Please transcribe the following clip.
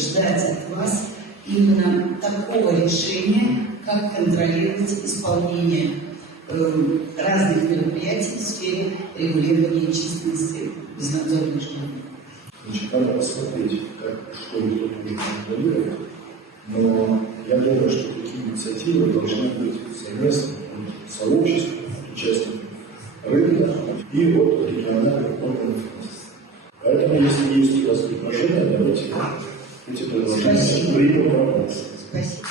ждать от вас именно такого решения, как контролировать исполнение разных мероприятий в сфере регулирования численности безнадзорных животных. Значит, надо посмотреть, что и кто может контролировать, но я думаю, что такие инициативы должны быть совместно от сообщества, от участников рынка и от региональных органов власти. Поэтому, если есть у вас предложения, давайте эти предложения примем. Спасибо.